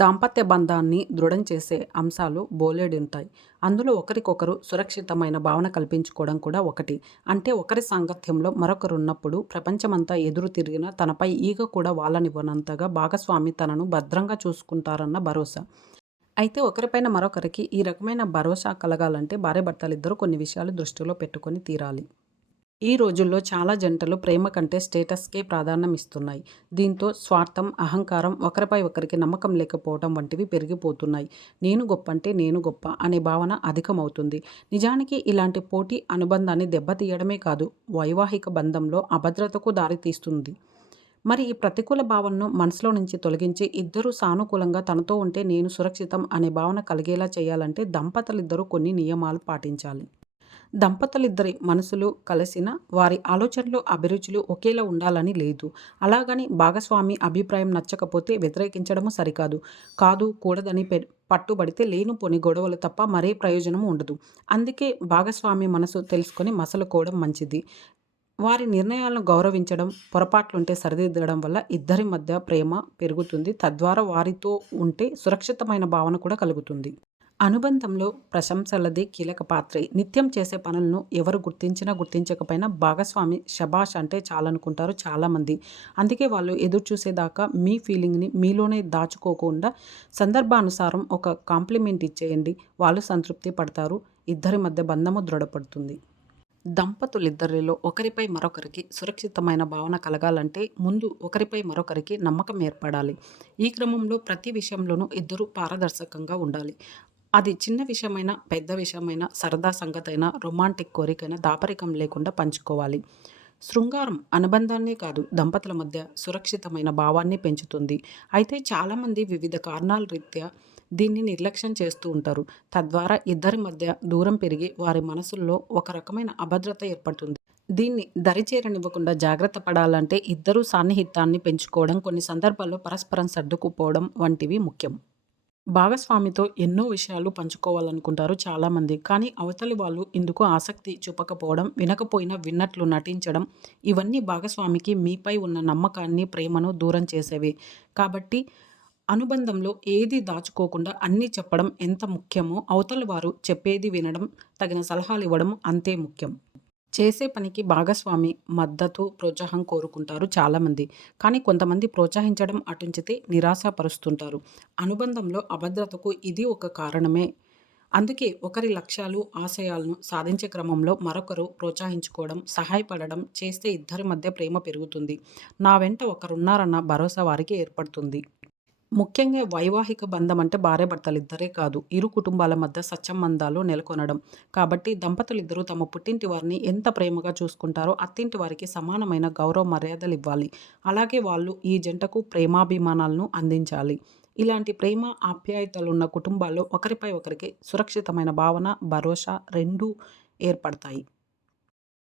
దాంపత్య బంధాన్ని దృఢం చేసే అంశాలు బోలెడుంటాయి. అందులో ఒకరికొకరు సురక్షితమైన భావన కల్పించుకోవడం కూడా ఒకటి. అంటే ఒకరి సాంగత్యంలో మరొకరున్నప్పుడు ప్రపంచమంతా ఎదురు తిరిగిన తనపై ఈగ కూడా వాళ్ళనివ్వనంతగా భాగస్వామి తనను భద్రంగా చూసుకుంటారన్న భరోసా. అయితే ఒకరిపైన మరొకరికి ఈ రకమైన భరోసా కలగాలంటే భార్యాభర్తలిద్దరూ కొన్ని విషయాలు దృష్టిలో పెట్టుకొని తీరాలి. ఈ రోజుల్లో చాలా జంటలు ప్రేమ కంటే స్టేటస్కే ప్రాధాన్యం ఇస్తున్నాయి. దీంతో స్వార్థం, అహంకారం, ఒకరిపై ఒకరికి నమ్మకం లేకపోవడం వంటివి పెరిగిపోతున్నాయి. నేను గొప్ప అంటే నేను గొప్ప అనే భావన అధికమవుతుంది. నిజానికి ఇలాంటి పోటీ అనుబంధాన్ని దెబ్బతీయడమే కాదు వైవాహిక బంధంలో అభద్రతకు దారితీస్తుంది. మరి ఈ ప్రతికూల భావనను మనసులో నుంచి తొలగించి ఇద్దరూ సానుకూలంగా తనతో ఉంటే నేను సురక్షితం అనే భావన కలిగేలా చేయాలంటే దంపతులిద్దరూ కొన్ని నియమాలు పాటించాలి. దంపతులిద్దరి మనసులు కలిసినా వారి ఆలోచనలు, అభిరుచులు ఒకేలా ఉండాలని లేదు. అలాగని భాగస్వామి అభిప్రాయం నచ్చకపోతే వ్యతిరేకించడము సరికాదు. కాదు, కూడదని పె పట్టుబడితే లేనిపోని గొడవలు తప్ప మరే ప్రయోజనము ఉండదు. అందుకే భాగస్వామి మనసు తెలుసుకొని మసలుకోవడం మంచిది. వారి నిర్ణయాలను గౌరవించడం, పొరపాట్లుంటే సరిదిద్దడం వల్ల ఇద్దరి మధ్య ప్రేమ పెరుగుతుంది. తద్వారా వారితో ఉంటే సురక్షితమైన భావన కూడా కలుగుతుంది. అనుబంధంలో ప్రశంసలది కీలక పాత్రే. నిత్యం చేసే పనులను ఎవరు గుర్తించినా గుర్తించకపోయినా భాగస్వామి శభాష్ అంటే చాలనుకుంటారు చాలామంది. అందుకే వాళ్ళు ఎదురుచూసేదాకా మీ ఫీలింగ్‌ని మీలోనే దాచుకోకుండా సందర్భానుసారం ఒక కాంప్లిమెంట్ ఇచ్చేయండి. వాళ్ళు సంతృప్తి పడతారు. ఇద్దరి మధ్య బంధము దృఢపడుతుంది. దంపతులిద్దరిలో ఒకరిపై మరొకరికి సురక్షితమైన భావన కలగాలంటే ముందు ఒకరిపై మరొకరికి నమ్మకం ఏర్పడాలి. ఈ క్రమంలో ప్రతి విషయంలోనూ ఇద్దరూ పారదర్శకంగా ఉండాలి. అది చిన్న విషయమైనా, పెద్ద విషయమైనా, సరదా సంగతైనా, రొమాంటిక్ కోరికైనా దాపరికం లేకుండా పంచుకోవాలి. శృంగారం అనుబంధాన్నే కాదు దంపతుల మధ్య సురక్షితమైన భావాన్ని పెంచుతుంది. అయితే చాలామంది వివిధ కారణాల రీత్యా దీన్ని నిర్లక్ష్యం చేస్తూ ఉంటారు. తద్వారా ఇద్దరి మధ్య దూరం పెరిగి వారి మనసుల్లో ఒక రకమైన అభద్రత ఏర్పడుతుంది. దీన్ని దరిచేరనివ్వకుండా జాగ్రత్త పడాలంటే ఇద్దరూ సాన్నిహిత్యాన్ని పెంచుకోవడం, కొన్ని సందర్భాల్లో పరస్పరం సర్దుకుపోవడం వంటివి ముఖ్యం. భాగస్వామితో ఎన్నో విషయాలు పంచుకోవాలనుకుంటారు చాలామంది. కానీ అవతలి వాళ్ళు ఇందుకు ఆసక్తి చూపకపోవడం, వినకపోయినా విన్నట్లు నటించడం ఇవన్నీ భాగస్వామికి మీపై ఉన్న నమ్మకాన్ని, ప్రేమను దూరం చేసేవి కాబట్టి అనుబంధంలో ఏది దాచుకోకుండా అన్నీ చెప్పడం ఎంత ముఖ్యమో అవతలి వారు చెప్పేది వినడం, తగిన సలహాలు ఇవ్వడం అంతే ముఖ్యం. చేసే పనికి భాగస్వామి మద్దతు, ప్రోత్సాహం కోరుకుంటారు చాలామంది. కానీ కొంతమంది ప్రోత్సహించడం అటుంచితే నిరాశపరుస్తుంటారు. అనుబంధంలో అభద్రతకు ఇది ఒక కారణమే. అందుకే ఒకరి లక్ష్యాలు, ఆశయాలను సాధించే క్రమంలో మరొకరు ప్రోత్సహించుకోవడం, సహాయపడడం చేస్తే ఇద్దరి మధ్య ప్రేమ పెరుగుతుంది. నా వెంట ఒకరున్నారన్న భరోసా వారికి ఏర్పడుతుంది. ముఖ్యంగా వైవాహిక బంధం అంటే భార్యాభర్తలిద్దరే కాదు, ఇరు కుటుంబాల మధ్య సత్సంబంధాలు నెలకొనడం. కాబట్టి దంపతులు ఇద్దరూ తమ పుట్టింటి వారిని ఎంత ప్రేమగా చూసుకుంటారో అత్తింటి వారికి సమానమైన గౌరవ మర్యాదలివ్వాలి. అలాగే వాళ్ళు ఈ జంటకు ప్రేమాభిమానాలను అందించాలి. ఇలాంటి ప్రేమ, ఆప్యాయతలు ఉన్న కుటుంబాల్లో ఒకరిపై ఒకరికి సురక్షితమైన భావన, భరోసా రెండూ ఏర్పడతాయి.